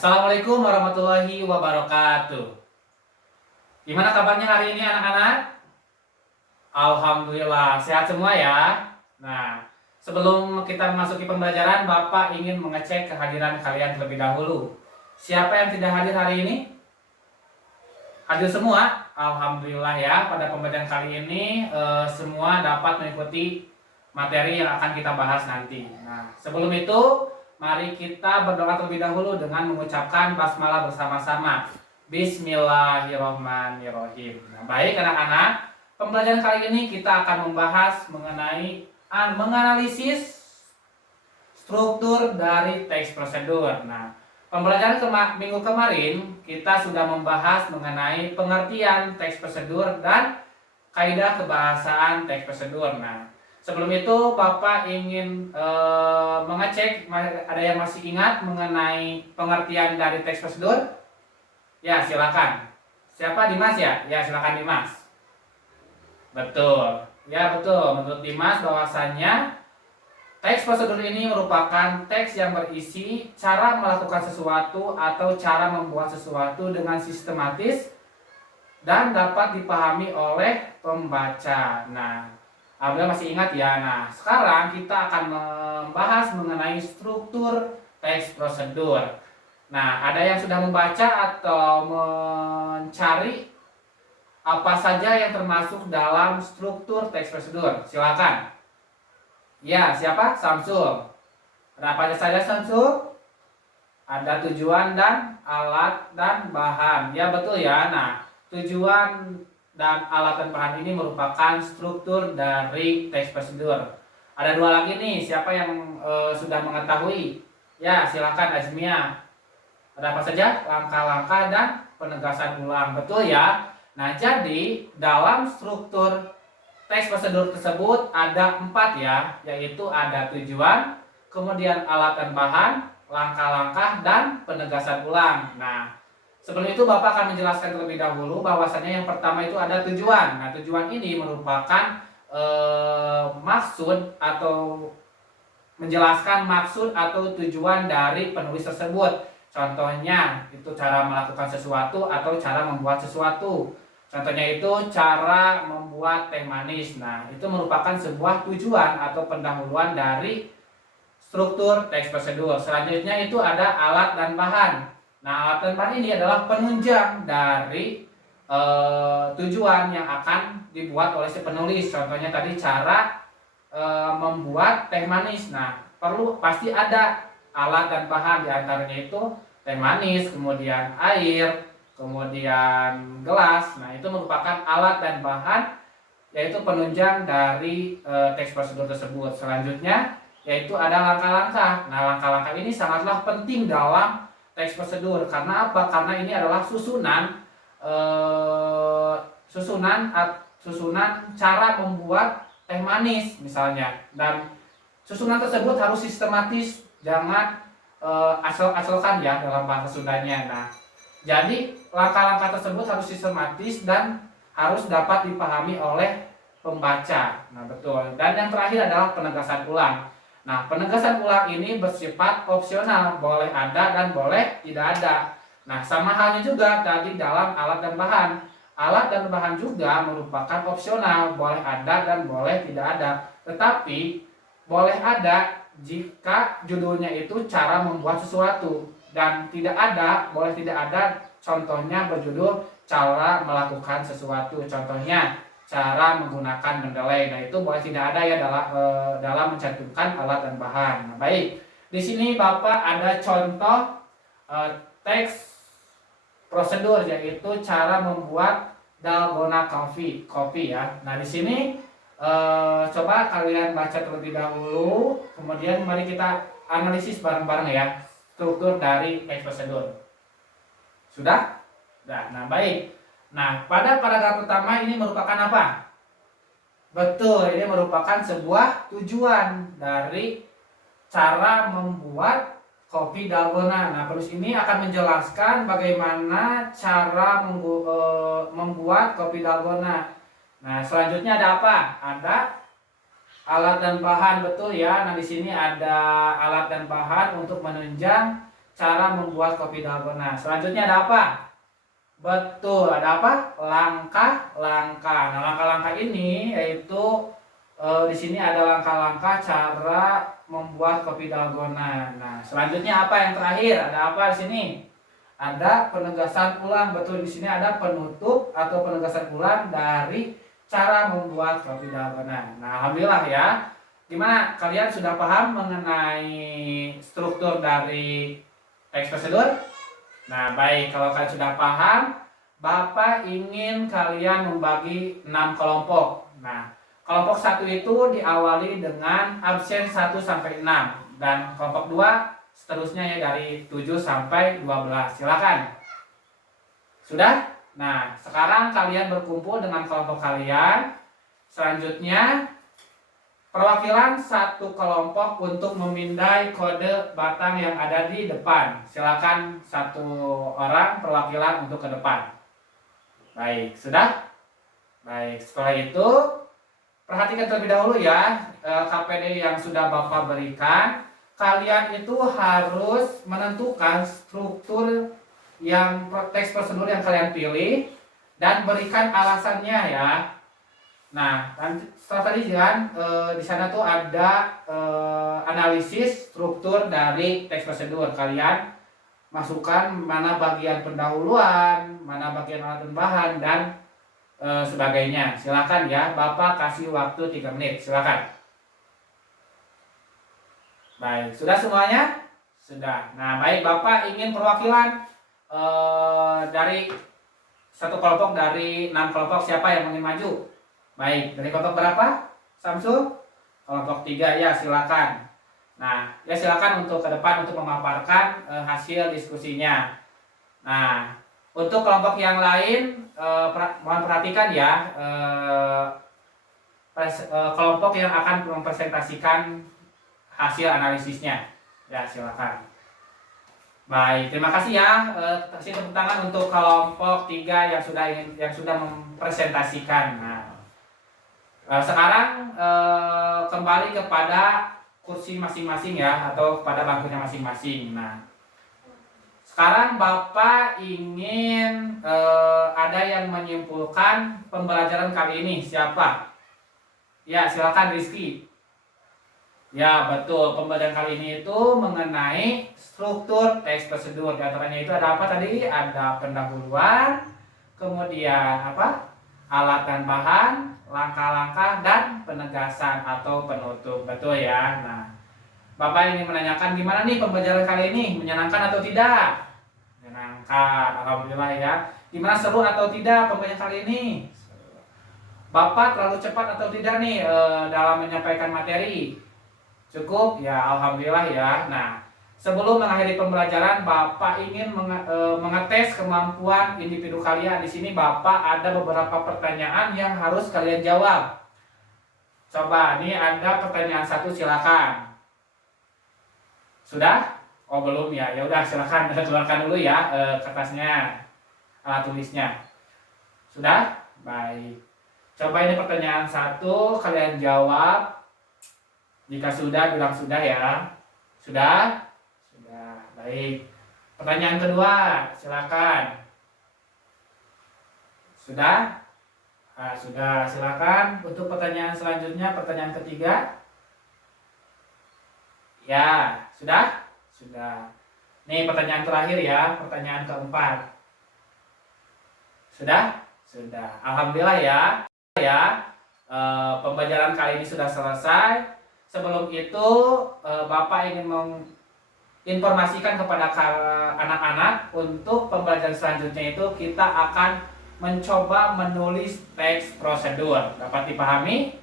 Assalamualaikum warahmatullahi wabarakatuh. Gimana kabarnya hari ini anak-anak? Alhamdulillah sehat semua ya. Nah, sebelum kita memasuki pembelajaran, Bapak ingin mengecek kehadiran kalian terlebih dahulu. Siapa yang tidak hadir hari ini? Hadir semua? Alhamdulillah ya. Pada pembelajaran kali ini semua dapat mengikuti materi yang akan kita bahas nanti. Nah, sebelum itu mari kita berdoa terlebih dahulu dengan mengucapkan basmalah bersama-sama. Bismillahirrahmanirrahim. Nah, baik anak-anak, pembelajaran kali ini kita akan membahas mengenai menganalisis struktur dari teks prosedur. Nah, pembelajaran minggu kemarin kita sudah membahas mengenai pengertian teks prosedur dan kaidah kebahasaan teks prosedur. Nah, sebelum itu Bapak ingin mengecek ada yang masih ingat mengenai pengertian dari teks prosedur? Ya, silakan. Siapa? Dimas ya? Ya, silakan Dimas. Betul. Ya, betul. Menurut Dimas bahwasannya teks prosedur ini merupakan teks yang berisi cara melakukan sesuatu atau cara membuat sesuatu dengan sistematis dan dapat dipahami oleh pembaca. Nah, apabila masih ingat ya. Nah, sekarang kita akan membahas mengenai struktur teks prosedur. Nah, ada yang sudah membaca atau mencari apa saja yang termasuk dalam struktur teks prosedur? Silakan. Ya, siapa? Samsul. Ada apa saja Samsul? Ada tujuan dan alat dan bahan. Ya, betul ya. Nah, tujuan dan alat dan bahan ini merupakan struktur dari teks prosedur. Ada dua lagi nih. Siapa yang sudah mengetahui? Ya, silakan Azmia. Ada apa saja? Langkah-langkah dan penegasan ulang. Betul ya. Nah, jadi dalam struktur teks prosedur tersebut ada 4 ya, yaitu ada tujuan, kemudian alat dan bahan, langkah-langkah, dan penegasan ulang. Nah, sebelum itu Bapak akan menjelaskan terlebih dahulu bahwasannya yang pertama itu ada tujuan. Nah, tujuan ini merupakan maksud atau menjelaskan maksud atau tujuan dari penulis tersebut. Contohnya itu cara melakukan sesuatu atau cara membuat sesuatu. Contohnya itu cara membuat teh manis. Nah, itu merupakan sebuah tujuan atau pendahuluan dari struktur teks prosedur. Selanjutnya itu ada alat dan bahan. Nah, alat dan bahan ini adalah penunjang dari tujuan yang akan dibuat oleh si penulis. Contohnya tadi cara membuat teh manis. Nah, pasti ada alat dan bahan, diantaranya itu teh manis, kemudian air, kemudian gelas. Nah, itu merupakan alat dan bahan, yaitu penunjang dari teks prosedur tersebut. Selanjutnya yaitu ada langkah-langkah. Nah, langkah-langkah ini sangatlah penting dalam teks prosedur. Karena apa? Karena ini adalah susunan cara membuat teh manis misalnya. Dan susunan tersebut harus sistematis, jangan asal-asalkan ya dalam bahasa Sundanya. Nah, jadi langkah-langkah tersebut harus sistematis dan harus dapat dipahami oleh pembaca. Nah, betul. Dan yang terakhir adalah penegasan ulang. Nah, penegasan ulang ini bersifat opsional, boleh ada dan boleh tidak ada. Nah, sama halnya juga tadi dalam alat dan bahan. Alat dan bahan juga merupakan opsional, boleh ada dan boleh tidak ada. Tetapi boleh ada jika judulnya itu cara membuat sesuatu, dan tidak ada, boleh tidak ada, contohnya berjudul cara melakukan sesuatu, contohnya cara menggunakan mendeley. Nah, itu boleh tidak ada ya dalam mencantumkan alat dan bahan. Nah, baik, di sini Bapak ada contoh teks prosedur, yaitu cara membuat dalgona kopi ya. Nah, di sini coba kalian baca terlebih dahulu, kemudian mari kita analisis bareng-bareng ya struktur dari teks prosedur. Sudah? Nah, baik. Nah, pada paragraf pertama ini merupakan apa? Betul, ini merupakan sebuah tujuan dari cara membuat kopi dalgona. Nah, penulis ini akan menjelaskan bagaimana cara membuat kopi dalgona. Nah, selanjutnya ada apa? Ada alat dan bahan, betul ya. Nah, di sini ada alat dan bahan untuk menunjang cara membuat kopi dalgona. Selanjutnya ada apa? Betul, ada apa? Langkah-langkah. Nah, langkah-langkah ini yaitu di sini ada langkah-langkah cara membuat kopi dalgona. Nah, selanjutnya apa yang terakhir? Ada apa di sini? Ada penegasan ulang. Betul, di sini ada penutup atau penegasan ulang dari cara membuat kopi dalgona. Nah, alhamdulillah ya. Gimana, kalian sudah paham mengenai struktur dari teks prosedur? Nah, baik, kalau kalian sudah paham, Bapak ingin kalian membagi 6 kelompok. Nah, kelompok 1 itu diawali dengan absen 1 sampai 6 dan kelompok 2 seterusnya ya dari 7 sampai 12. Silakan. Sudah? Nah, sekarang kalian berkumpul dengan kelompok kalian. Selanjutnya perwakilan satu kelompok untuk memindai kode batang yang ada di depan. Silakan satu orang perwakilan untuk ke depan. Baik, sudah? Baik, setelah itu perhatikan terlebih dahulu ya KPD yang sudah Bapak berikan. Kalian itu harus menentukan struktur yang teks prosedur yang kalian pilih dan berikan alasannya ya. Nah, setelah tadi kan di sana tuh ada analisis struktur dari teks prosedur. Kalian masukkan mana bagian pendahuluan, mana bagian alat dan bahan dan sebagainya. Silakan ya, Bapak kasih waktu 3 menit. Silakan. Baik, sudah semuanya? Sudah. Nah, baik, Bapak ingin perwakilan dari satu kelompok dari 6 kelompok, siapa yang ingin maju? Baik, dari kelompok berapa? Samsul? Kelompok 3 ya, silakan. Nah, ya silakan untuk ke depan untuk memaparkan hasil diskusinya. Nah, untuk kelompok yang lain mohon perhatikan ya, kelompok yang akan mempresentasikan hasil analisisnya. Ya, silakan. Baik, terima kasih ya. Kasih tepuk tangan untuk kelompok 3 yang sudah mempresentasikan. Nah, sekarang kembali kepada kursi masing-masing ya, atau pada bangkunya masing-masing. Nah, sekarang Bapak ingin ada yang menyimpulkan pembelajaran kali ini. Siapa? Ya, silakan Rizky. Ya, betul. Pembelajaran kali ini itu mengenai struktur teks prosedur. Di antaranya itu ada apa tadi? Ada pendahuluan, kemudian apa? Alat dan bahan, langkah-langkah, dan penegasan atau penutup. Betul ya. Nah, Bapak ingin menanyakan gimana nih pembelajaran kali ini? Menyenangkan atau tidak? Menyenangkan, alhamdulillah ya. Gimana, seru atau tidak pembelajaran kali ini? Bapak terlalu cepat atau tidak nih dalam menyampaikan materi? Cukup? Ya, alhamdulillah ya. Nah, sebelum mengakhiri pembelajaran, Bapak ingin mengetes kemampuan individu kalian. Di sini Bapak ada beberapa pertanyaan yang harus kalian jawab. Coba, nih ada pertanyaan 1, silakan. Sudah? Oh, belum ya. Ya udah, silakan keluarkan dulu ya kertasnya, alat tulisnya. Sudah? Baik. Coba ini pertanyaan 1, kalian jawab. Jika sudah, bilang sudah ya. Sudah? Sudah. Baik. Pertanyaan kedua, silakan. Sudah? Nah, sudah. Silakan untuk pertanyaan selanjutnya, pertanyaan ketiga. Ya, sudah? Sudah. Nih pertanyaan terakhir ya, pertanyaan keempat. Sudah? Sudah. Alhamdulillah ya. Pembelajaran kali ini sudah selesai. Sebelum itu Bapak ingin menginformasikan kepada anak-anak untuk pembelajaran selanjutnya itu kita akan mencoba menulis teks prosedur. Dapat dipahami?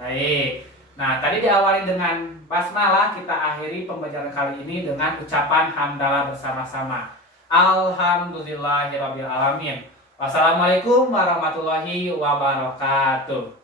Baik. Nah, tadi diawali dengan basmalah, kita akhiri pembelajaran kali ini dengan ucapan hamdalah bersama-sama. Alhamdulillahirabbil alamin. Wassalamualaikum warahmatullahi wabarakatuh.